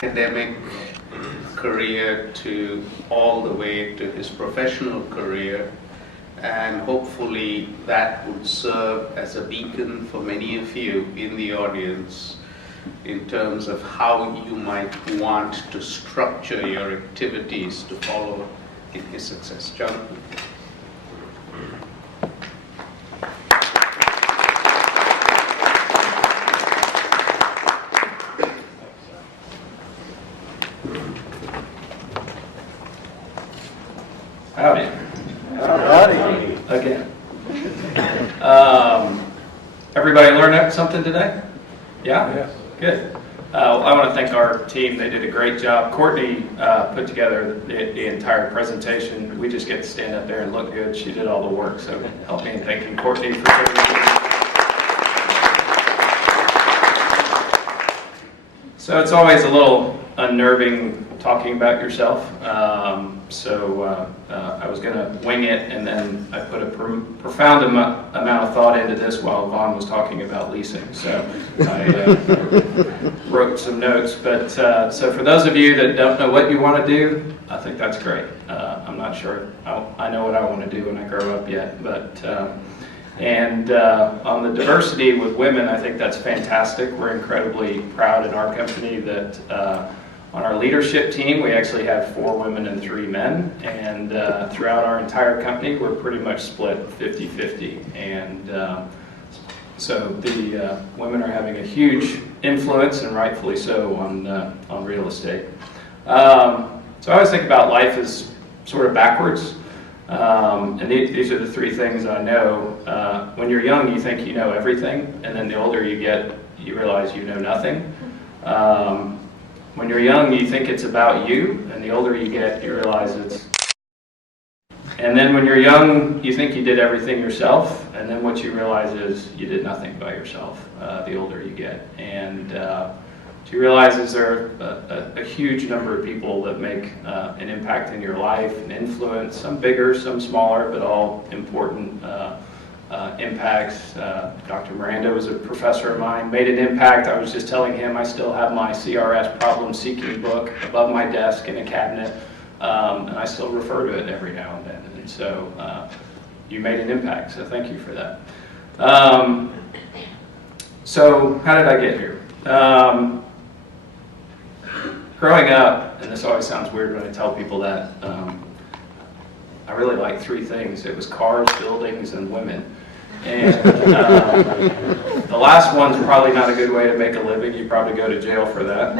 Academic career to all the way to his professional career, and hopefully that would serve as a beacon for many of you in the audience in terms of how you might want to structure your activities to follow in his success. Jonathan. Howdy. Howdy. Again. Everybody learned something today? Yeah? Yes. Good. I want to thank our team. They did a great job. Courtney put together the entire presentation. We just get to stand up there and look good. She did all the work, so help me in thanking Courtney for doing it. So it's always a little unnerving talking about yourself. I was going to wing it, and then I put a profound amount of thought into this while Vaughn was talking about leasing. So I wrote some notes. But so for those of you that don't know what you want to do, I think that's great. I'm not sure I know what I want to do when I grow up yet. But on the diversity with women, I think that's fantastic. We're incredibly proud in our company that on our leadership team, we actually have 4 women and 3 men, and throughout our entire company, we're pretty much split 50-50. And so the women are having a huge influence, and rightfully so, on real estate. So I always think about life as sort of backwards. And these are the 3 things I know. When you're young, you think you know everything, and then the older you get, you realize you know nothing. When you're young, you think it's about you, and the older you get, you realize it's... And then when you're young, you think you did everything yourself, and then what you realize is you did nothing by yourself, the older you get. And what you realize is there are a huge number of people that make an impact in your life, an influence, some bigger, some smaller, but all important impacts. Dr. Miranda was a professor of mine, made an impact. I was just telling him I still have my CRS problem-seeking book above my desk in a cabinet, and I still refer to it every now and then. And so you made an impact, so thank you for that. So how did I get here? Growing up, and this always sounds weird when I tell people that, I really liked 3 things. It was cars, buildings, and women. And the last one's probably not a good way to make a living. You probably go to jail for that.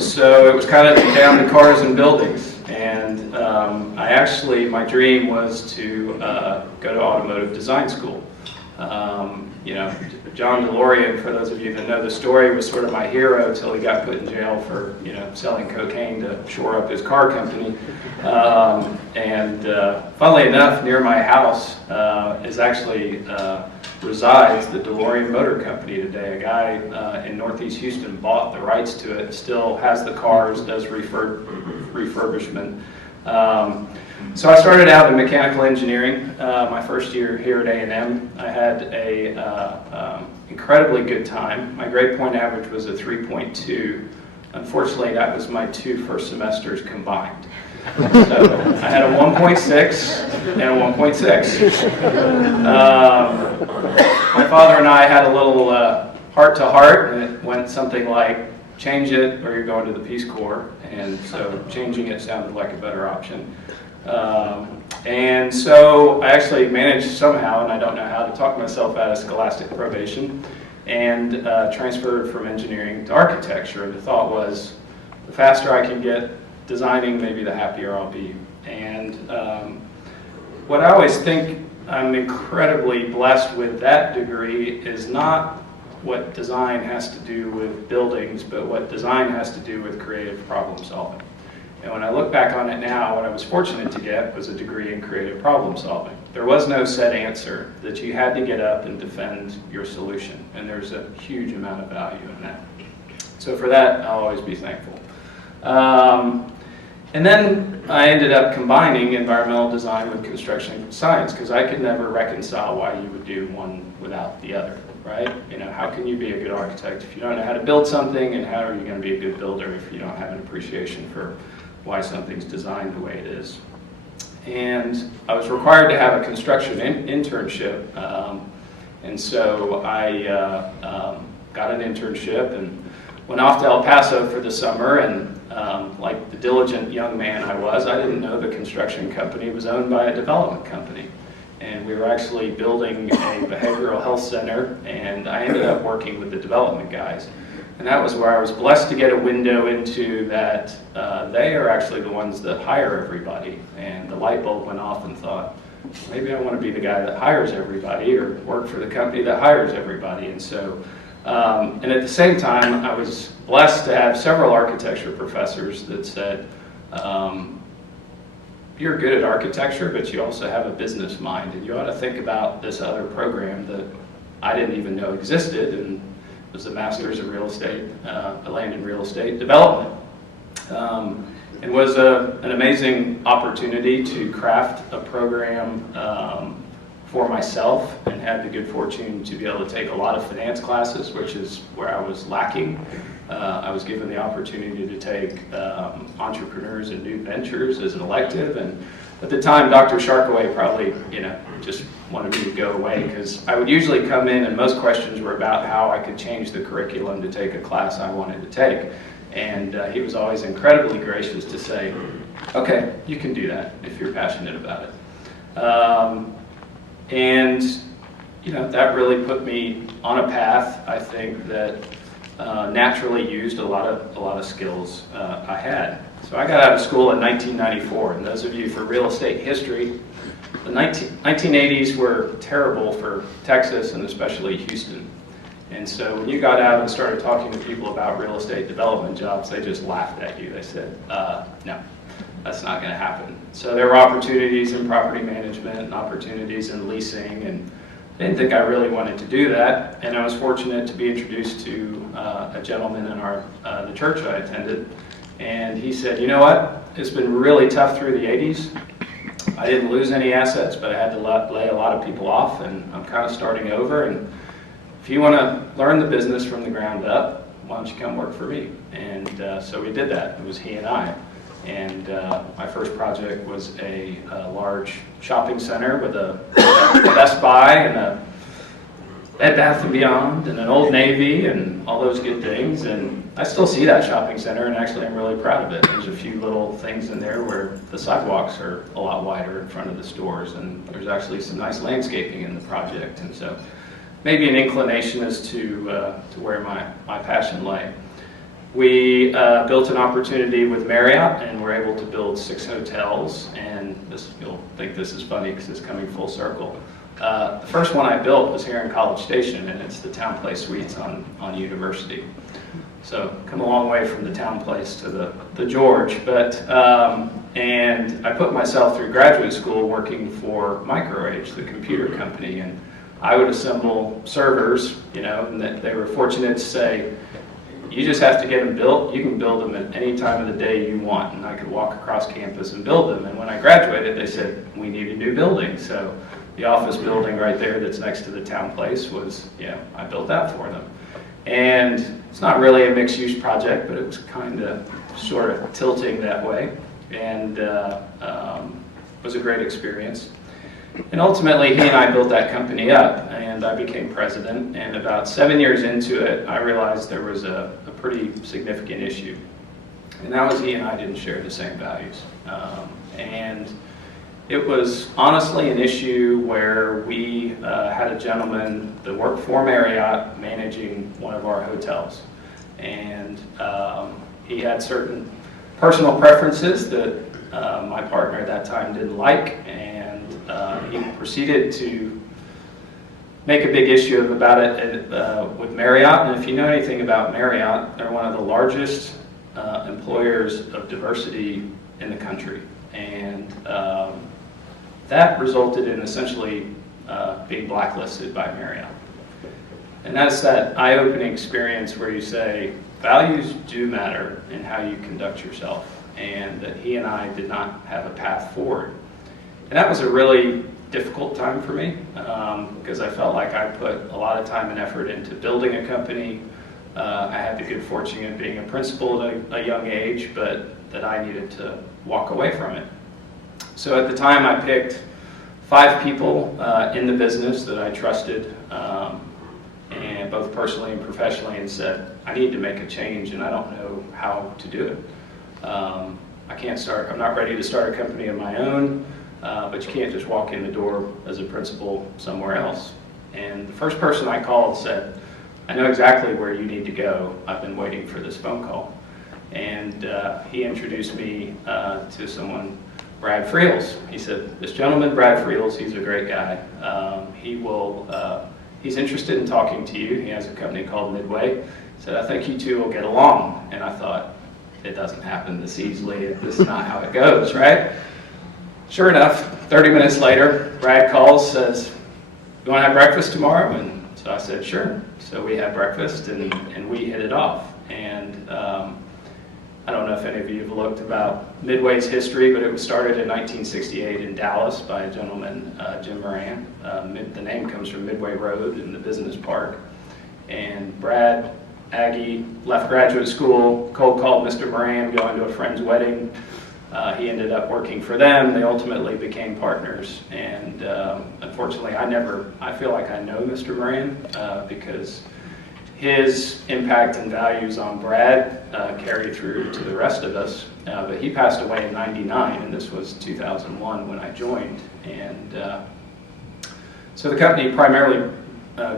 So it was kind of down to cars and buildings. And my dream was to go to automotive design school. You know, John DeLorean, for those of you that know the story, was sort of my hero till he got put in jail for, you know, selling cocaine to shore up his car company. Funnily enough, near my house resides the DeLorean Motor Company today. A guy in Northeast Houston bought the rights to it, still has the cars, does refurbishment. So I started out in mechanical engineering. My first year here at A&M, I had a incredibly good time. My grade point average was a 3.2. Unfortunately, that was my 2 first semesters combined. So I had a 1.6 and a 1.6. My father and I had a little heart-to-heart, and it went something like, change it or you're going to the Peace Corps. And so changing it sounded like a better option. And so I actually managed somehow, and I don't know how, to talk myself out of scholastic probation and transferred from engineering to architecture. And the thought was, the faster I can get designing, maybe the happier I'll be. And what I always think I'm incredibly blessed with that degree is not what design has to do with buildings, but what design has to do with creative problem solving. And when I look back on it now, what I was fortunate to get was a degree in creative problem solving. There was no set answer, that you had to get up and defend your solution. And there's a huge amount of value in that. So for that, I'll always be thankful. And then I ended up combining environmental design with construction science because I could never reconcile why you would do one without the other, right? You know, how can you be a good architect if you don't know how to build something, and how are you going to be a good builder if you don't have an appreciation for why something's designed the way it is? And I was required to have a construction internship, and so I got an internship and went off to El Paso for the summer, and like the diligent young man I was, I didn't know the construction company was owned by a development company. And we were actually building a behavioral health center, and I ended up working with the development guys. And that was where I was blessed to get a window into that they are actually the ones that hire everybody. And the light bulb went off and thought, maybe I want to be the guy that hires everybody, or work for the company that hires everybody. And so, and at the same time, I was blessed to have several architecture professors that said, you're good at architecture, but you also have a business mind, and you ought to think about this other program that I didn't even know existed, and it was the Masters of Real Estate, Land and Real Estate Development. It was an amazing opportunity to craft a program for myself, and had the good fortune to be able to take a lot of finance classes, which is where I was lacking. I was given the opportunity to take entrepreneurs and new ventures as an elective, and at the time Dr. Sharkaway probably just wanted me to go away, because I would usually come in and most questions were about how I could change the curriculum to take a class I wanted to take. And he was always incredibly gracious to say, okay, you can do that if you're passionate about it. And that really put me on a path, I think, that naturally used a lot of skills I had. So I got out of school in 1994, and those of you for real estate history, the 1980s were terrible for Texas and especially Houston. And so when you got out and started talking to people about real estate development jobs, they just laughed at you. They said, no, that's not going to happen. So there were opportunities in property management and opportunities in leasing, and I didn't think I really wanted to do that. And I was fortunate to be introduced to a gentleman in the church I attended, and he said, you know what, it's been really tough through the 80s. I didn't lose any assets, but I had to lay a lot of people off, and I'm kind of starting over. And if you want to learn the business from the ground up, why don't you come work for me? And so we did that. It was he and I. And my first project was a large shopping center with a Best Buy and a Bed Bath & Beyond and an Old Navy and all those good things. And I still see that shopping center, and actually I'm really proud of it. There's a few little things in there where the sidewalks are a lot wider in front of the stores, and there's actually some nice landscaping in the project. And so maybe an inclination as to where my passion lay. We built an opportunity with Marriott, and we're able to build 6 hotels, and you'll think this is funny because it's coming full circle. The first one I built was here in College Station, and it's the Town Place Suites on University. So come a long way from the Town Place to the George, and I put myself through graduate school working for MicroAge, the computer company, and I would assemble servers, and they were fortunate to say, you just have to get them built. You can build them at any time of the day you want. And I could walk across campus and build them. And when I graduated, they said, we need a new building. So the office building right there that's next to the Town Place was, I built that for them. And it's not really a mixed-use project, but it was kind of sort of tilting that way. And it was a great experience. And ultimately, he and I built that company up, and I became president. And about 7 years into it, I realized there was a pretty significant issue. And that was he and I didn't share the same values. And it was honestly an issue where we had a gentleman that worked for Marriott managing one of our hotels. And he had certain personal preferences that my partner at that time didn't like, and he proceeded to make a big issue about it with Marriott. And if you know anything about Marriott, they're one of the largest employers of diversity in the country. And that resulted in essentially being blacklisted by Marriott. And that's that eye-opening experience where you say, values do matter in how you conduct yourself. and that he and I did not have a path forward. And that was a really difficult time for me because I felt like I put a lot of time and effort into building a company. I had the good fortune of being a principal at a young age, but that I needed to walk away from it. So at the time I picked 5 people in the business that I trusted, and both personally and professionally, and said, I need to make a change and I don't know how to do it. I'm not ready to start a company of my own, but you can't just walk in the door as a principal somewhere else. And the first person I called said, I know exactly where you need to go. I've been waiting for this phone call. And he introduced me to someone, Brad Friels. He said, this gentleman, Brad Friels, he's a great guy. He's interested in talking to you. He has a company called MIDWAY. He said, I think you two will get along. And I thought, it doesn't happen this easily. This is not how it goes, right? Sure enough, 30 minutes later, Brad calls, says, you want to have breakfast tomorrow? And so I said, sure. So we had breakfast and we hit it off. And I don't know if any of you have looked about Midway's history, but it was started in 1968 in Dallas by a gentleman, Jim Moran. The name comes from Midway Road in the business park. And Brad, Aggie, left graduate school, cold called Mr. Moran, going to a friend's wedding. He ended up working for them. They ultimately became partners. And unfortunately, I feel like I know Mr. Moran because his impact and values on Brad carried through to the rest of us. But he passed away in '99, and this was 2001 when I joined. And so the company primarily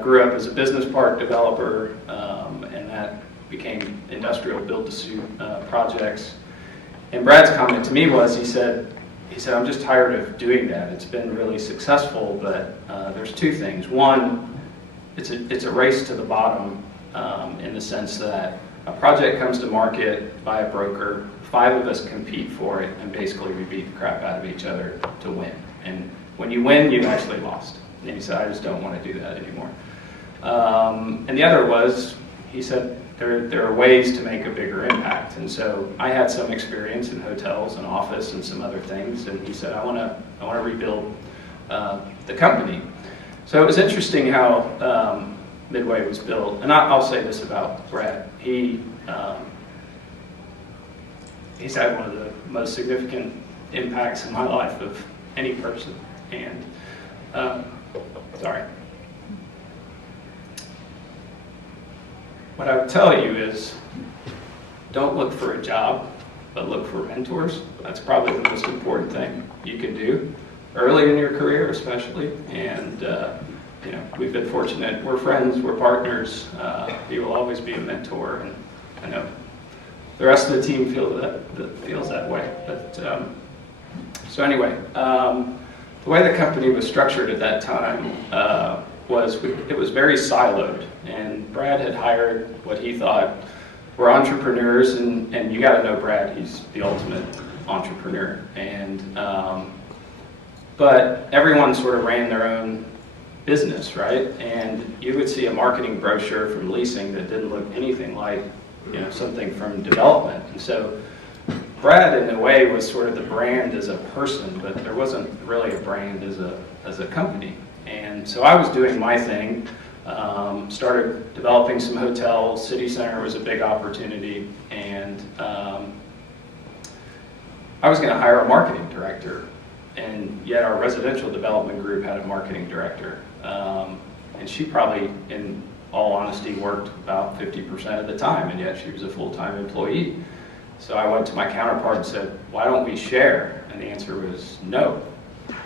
grew up as a business park developer, and that became industrial build-to-suit projects. And Brad's comment to me was, he said, I'm just tired of doing that. It's been really successful, but there's 2 things. One, it's a race to the bottom in the sense that a project comes to market by a broker, 5 of us compete for it, and basically we beat the crap out of each other to win. And when you win, you've actually lost. And he said, I just don't want to do that anymore. And the other was, he said, there are ways to make a bigger impact. And so I had some experience in hotels and office and some other things, and he said, I want to rebuild the company. So it was interesting how Midway was built. And I'll say this about Brad. He's had one of the most significant impacts in my life of any person. And what I would tell you is, don't look for a job, but look for mentors. That's probably the most important thing you can do, early in your career especially. And we've been fortunate. We're friends, we're partners. He will always be a mentor, and I know the rest of the team feels that way. But so anyway, the way the company was structured at that time it was very siloed, and Brad had hired what he thought were entrepreneurs, and you got to know Brad, he's the ultimate entrepreneur. And but everyone sort of ran their own business, right? And you would see a marketing brochure from leasing that didn't look anything like something from development. And so Brad, in a way, was sort of the brand as a person, but there wasn't really a brand as a company. And so I was doing my thing, started developing some hotels. City Center was a big opportunity, and I was going to hire a marketing director, and yet our residential development group had a marketing director. And she probably, in all honesty, worked about 50% of the time, and yet she was a full-time employee. So I went to my counterpart and said, why don't we share? And the answer was no.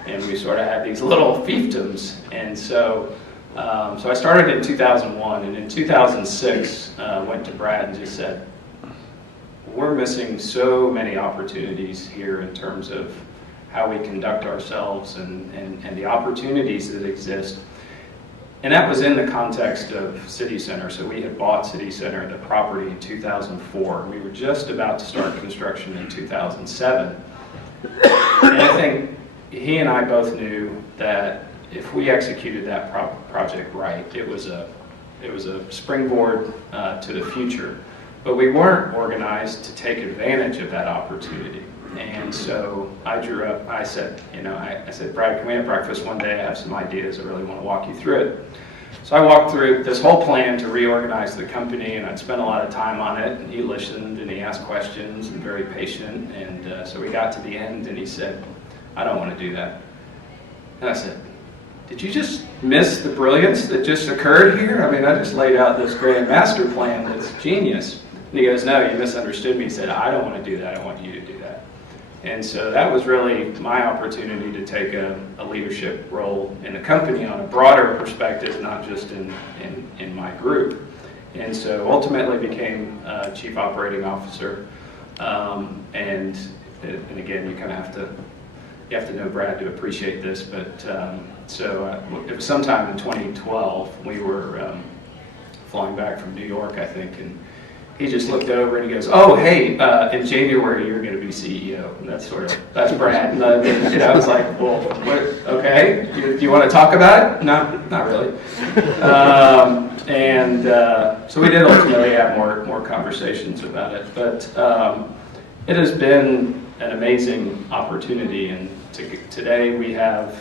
And we sort of had these little fiefdoms. And so I started in 2001, and in 2006, went to Brad and just said, we're missing so many opportunities here in terms of how we conduct ourselves and the opportunities that exist. And that was in the context of City Center. So we had bought City Center, the property, in 2004. We were just about to start construction in 2007. And I think he and I both knew that if we executed that project right, it was a springboard to the future. but we weren't organized to take advantage of that opportunity. And so I drew up, I said, I said, Brad, can we have breakfast one day? I have some ideas, I really want to walk you through it. So I walked through this whole plan to reorganize the company, and I'd spent a lot of time on it, and he listened, and he asked questions, and very patient, and so we got to the end, and he said, I don't want to do that. And I said, did you just miss the brilliance that just occurred here? I mean, I just laid out this grand master plan that's genius. And he goes, no, you misunderstood me. He said, I don't want to do that, I want you to do that. And so that was really my opportunity to take a leadership role in the company on a broader perspective, not just in my group. And so ultimately became Chief Operating Officer. And again, you kind of have to know Brad to appreciate this, but it was sometime in 2012, we were flying back from New York, I think, and he just looked over and he goes, oh, hey, in January you're going to be CEO. And that's Brad. And I was like, well, what, okay, do you want to talk about it? No, not really. So we did ultimately have more conversations about it, but it has been an amazing opportunity, and today we have,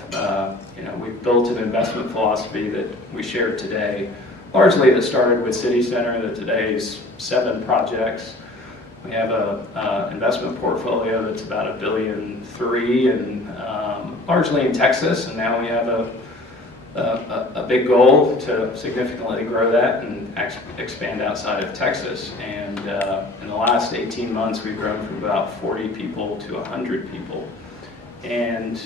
we've built an investment philosophy that we shared today, largely that started with City Center, that today's 7 projects. We have a investment portfolio that's about $1.3 billion, and largely in Texas, and now we have a big goal to significantly grow that and expand outside of Texas. And in the last 18 months, we've grown from about 40 people to 100 people. And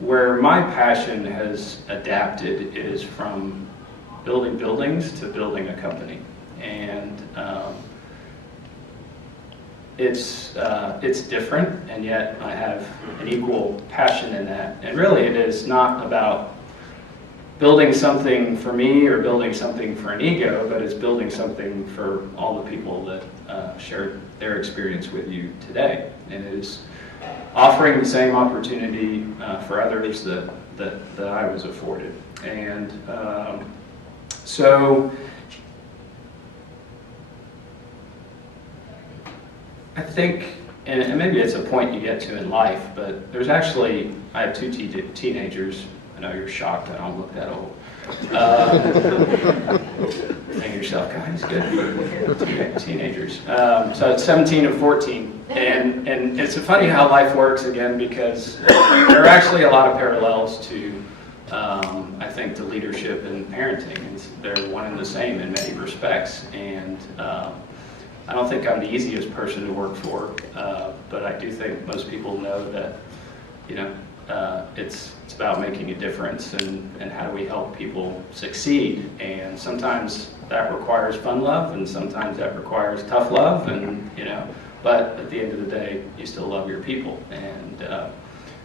where my passion has adapted is from building buildings to building a company. And it's different, and yet I have an equal passion in that. And really it is not about building something for me or building something for an ego, but it's building something for all the people that shared their experience with you today. And it is offering the same opportunity for others that I was afforded. And so I think, and maybe it's a point you get to in life, but there's actually, I have 2 teenagers. I know you're shocked I don't look that old. Think yourself, God, he's good. Teenagers. So it's 17 and 14. And it's funny how life works again, because there are actually a lot of parallels to, I think, to leadership and parenting. And they're one and the same in many respects. And I don't think I'm the easiest person to work for, but I do think most people know that, it's about making a difference, and how do we help people succeed. And sometimes that requires fun love, and sometimes that requires tough love, and but at the end of the day, you still love your people. And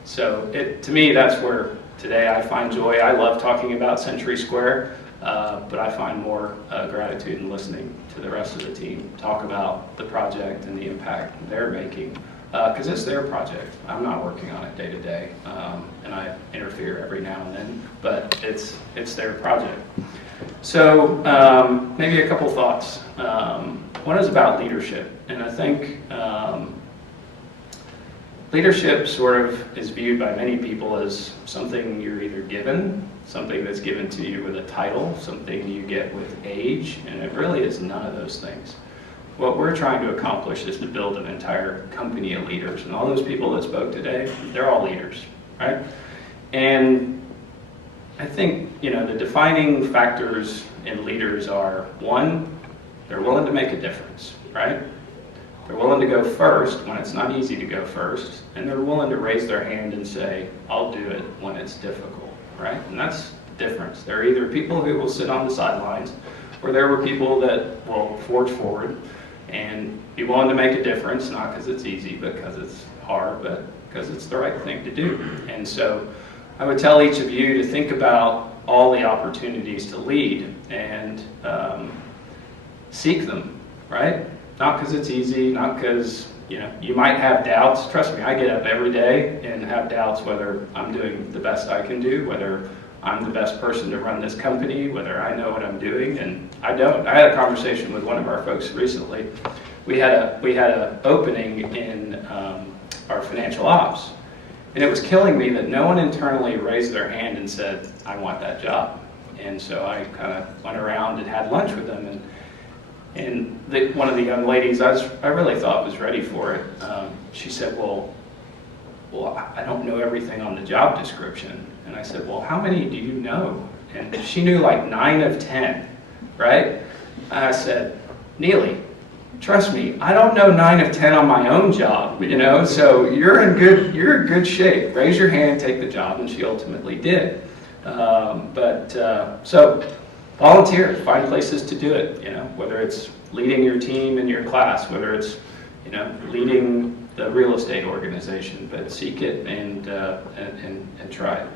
so to me, that's where today I find joy. I love talking about Century Square, but I find more gratitude in listening to the rest of the team talk about the project and the impact they're making. Because it's their project. I'm not working on it day to day, and I interfere every now and then, but it's their project. So maybe a couple thoughts. One is about leadership, and I think leadership sort of is viewed by many people as something you're either given, something that's given to you with a title, something you get with age, and it really is none of those things. What we're trying to accomplish is to build an entire company of leaders. And all those people that spoke today, they're all leaders, right? And I think, the defining factors in leaders are, 1, they're willing to make a difference, right? They're willing to go first when it's not easy to go first. And they're willing to raise their hand and say, I'll do it when it's difficult, right? And that's the difference. There are either people who will sit on the sidelines, or there were people that will forge forward and be willing to make a difference, not because it's easy, but because it's hard, but because it's the right thing to do. And so I would tell each of you to think about all the opportunities to lead and seek them, right? Not because it's easy, not because, you might have doubts. Trust me, I get up every day and have doubts whether I'm doing the best I can do, whether I'm the best person to run this company, whether I know what I'm doing, and I don't. I had a conversation with one of our folks recently we had a opening in our financial ops, and it was killing me that no one internally raised their hand and said, I want that job. And so I kind of went around and had lunch with them, and one of the young ladies I really thought was ready for it, she said, well, I don't know everything on the job description. And I said, well, how many do you know? And she knew like 9 of 10, right? And I said, Neely, trust me, I don't know 9 of 10 on my own job, you know, so you're in good shape. Raise your hand, take the job, and she ultimately did. So volunteer, find places to do it, you know, whether it's leading your team in your class, whether it's, you know, leading the real estate organization, but seek it and try it.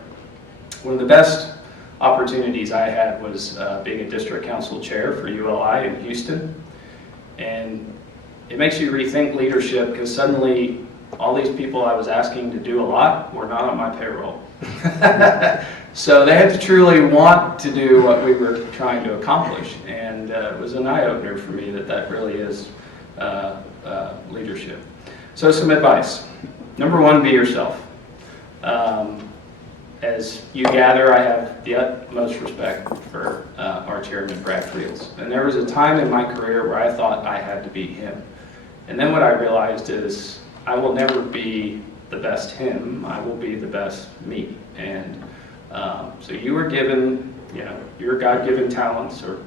One of the best opportunities I had was being a district council chair for ULI in Houston. And it makes you rethink leadership, because suddenly all these people I was asking to do a lot were not on my payroll. So they had to truly want to do what we were trying to accomplish. And it was an eye-opener for me that really is leadership. So some advice. Number 1, be yourself. As you gather, I have the utmost respect for our chairman, Brad Friels. And there was a time in my career where I thought I had to be him. And then what I realized is I will never be the best him, I will be the best me. And so you were given, you know, your God-given talents or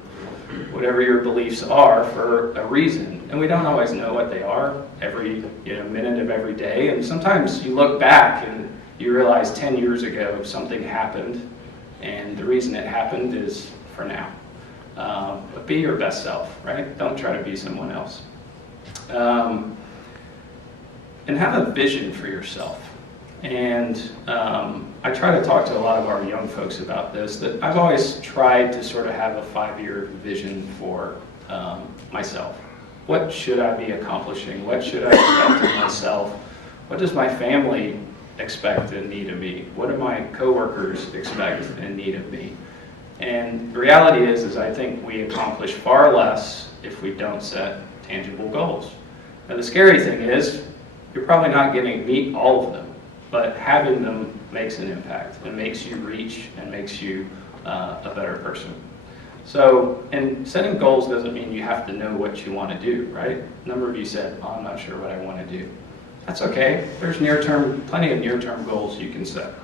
whatever your beliefs are for a reason. And we don't always know what they are every minute of every day. And sometimes you look back and you realize 10 years ago something happened, and the reason it happened is for now. But be your best self, right? Don't try to be someone else. And have a vision for yourself. And I try to talk to a lot of our young folks about this, that I've always tried to sort of have a 5-year vision for myself. What should I be accomplishing? What should I expect of myself? What does my family expect and need of me? What do my coworkers expect and need of me? And the reality is I think we accomplish far less if we don't set tangible goals. Now the scary thing is, you're probably not going to meet all of them, but having them makes an impact and makes you reach and makes you a better person. So, and setting goals doesn't mean you have to know what you want to do, right? A number of you said, oh, I'm not sure what I want to do. That's okay. There's plenty of near-term goals you can set.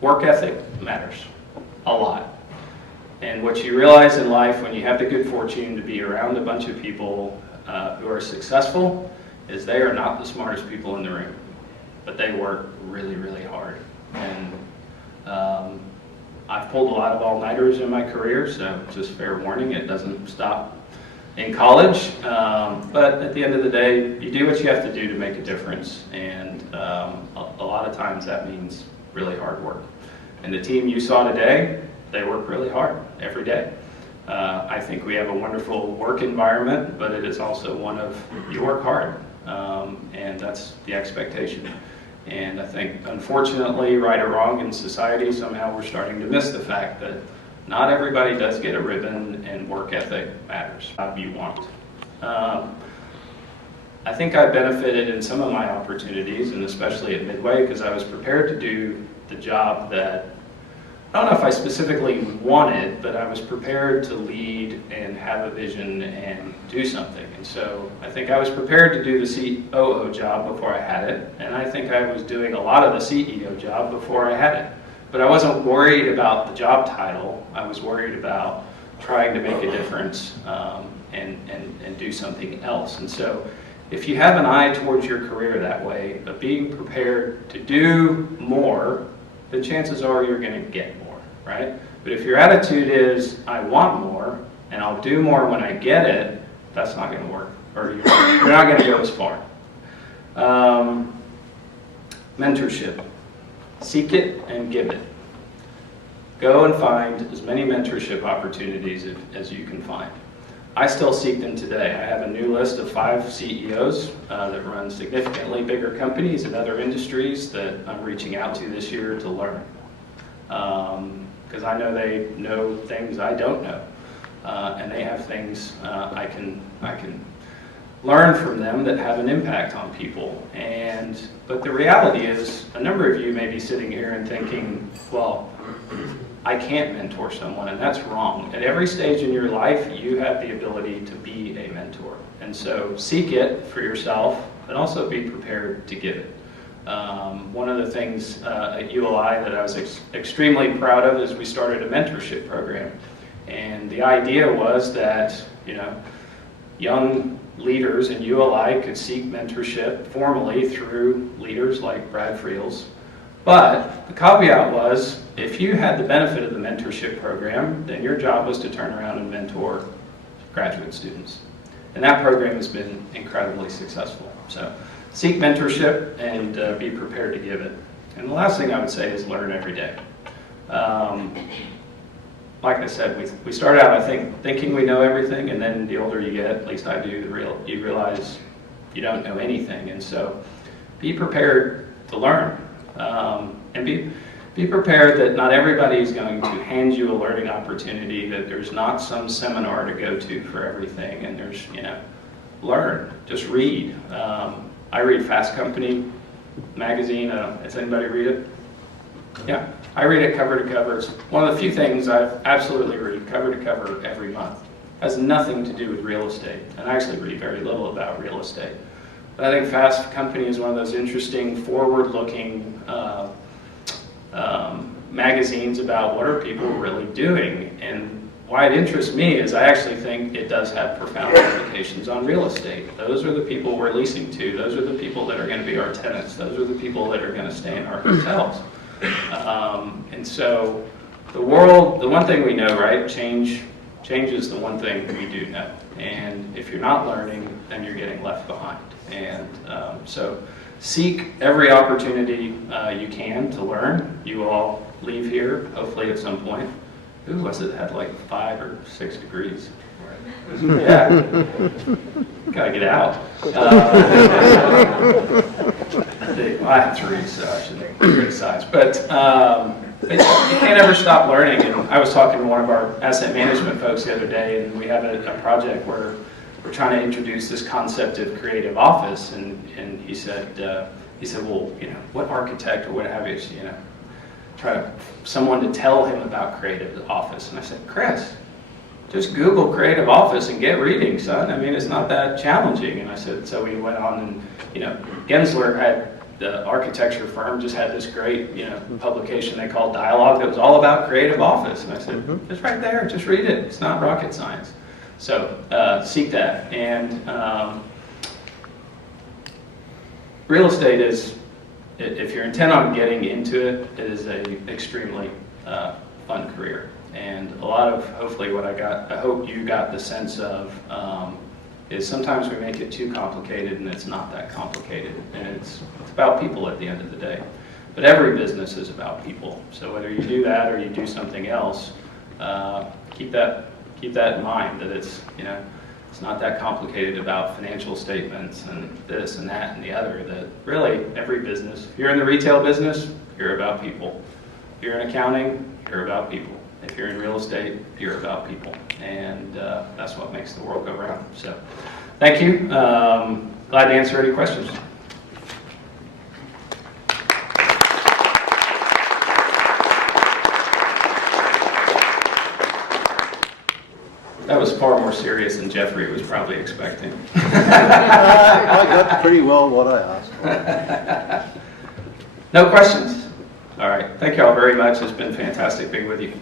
Work ethic matters a lot. And what you realize in life when you have the good fortune to be around a bunch of people who are successful is they are not the smartest people in the room, but they work really, really hard. And I've pulled a lot of all-nighters in my career, so just fair warning, it doesn't stop in college. But at the end of the day, you do what you have to do to make a difference, and a lot of times that means really hard work. And the team you saw today, they work really hard every day. I think we have a wonderful work environment, but it is also one of you work hard, and that's the expectation. And I think, unfortunately, right or wrong in society, somehow we're starting to miss the fact that not everybody does get a ribbon, and work ethic matters. How do you want? I think I benefited in some of my opportunities, and especially at Midway, because I was prepared to do the job that, I don't know if I specifically wanted, but I was prepared to lead and have a vision and do something. And so I think I was prepared to do the COO job before I had it, and I think I was doing a lot of the CEO job before I had it. But I wasn't worried about the job title. I was worried about trying to make a difference and do something else. And so if you have an eye towards your career that way, of being prepared to do more, then chances are you're going to get more, right? But if your attitude is, I want more, and I'll do more when I get it, that's not going to work, or you're not going to go as far. Mentorship. Seek it and give it. Go and find as many mentorship opportunities as you can find. I still seek them today. I have a new list of 5 CEOs that run significantly bigger companies in other industries that I'm reaching out to this year to learn. Because I know they know things I don't know. and they have things I can learn from them that have an impact on people. But the reality is, a number of you may be sitting here and thinking, well, I can't mentor someone, and that's wrong. At every stage in your life, you have the ability to be a mentor. And so seek it for yourself, but also be prepared to give it. One of the things at ULI that I was extremely proud of is we started a mentorship program. And the idea was that, young leaders in ULI could seek mentorship formally through leaders like Brad Friels. But the caveat was, if you had the benefit of the mentorship program, then your job was to turn around and mentor graduate students. And that program has been incredibly successful. So seek mentorship and be prepared to give it. And the last thing I would say is learn every day. Like I said, we start out, I think, thinking we know everything, and then the older you get, at least I do, you realize you don't know anything. And so be prepared to learn. And be prepared that not everybody is going to hand you a learning opportunity, that there's not some seminar to go to for everything, and there's, learn, just read. I read Fast Company magazine. Does anybody read it? Yeah, I read it cover to cover. It's one of the few things I absolutely read cover to cover every month. It has nothing to do with real estate, and I actually read very little about real estate. But I think Fast Company is one of those interesting, forward-looking magazines about what are people really doing. And why it interests me is I actually think it does have profound implications on real estate. Those are the people we're leasing to. Those are the people that are going to be our tenants. Those are the people that are going to stay in our hotels. And so the one thing we know, right? Change is the one thing we do know. And if you're not learning, then you're getting left behind. And so seek every opportunity you can to learn. You all leave here, hopefully at some point. Who was it that had like 5 or 6 degrees? Yeah, gotta get out. I have 3, so I shouldn't criticize. But you can't ever stop learning. And I was talking to one of our asset management folks the other day, and we have a project where we're trying to introduce this concept of creative office. And he said, well, what architect or what have you, someone to tell him about creative office. And I said, Chris, just Google creative office and get reading, son. I mean, it's not that challenging. And I said, so we went on and, Gensler had, the architecture firm just had this great, publication they called Dialogue that was all about creative office. And I said, it's right there, just read it. It's not rocket science. So seek that. And real estate is, if you're intent on getting into it, it is an extremely fun career. And a lot of, hopefully what I hope you got the sense of, is sometimes we make it too complicated, and it's not that complicated. And it's about people at the end of the day. But every business is about people. So whether you do that or you do something else, keep that in mind, that it's, it's not that complicated about financial statements and this and that and the other, that really every business, if you're in the retail business, you're about people. If you're in accounting, you're about people. If you're in real estate, you're about people. And that's what makes the world go round. So thank you. Glad to answer any questions. That was far more serious than Geoffrey was probably expecting. I got pretty well what I asked for. No questions? All right. Thank you all very much. It's been fantastic being with you.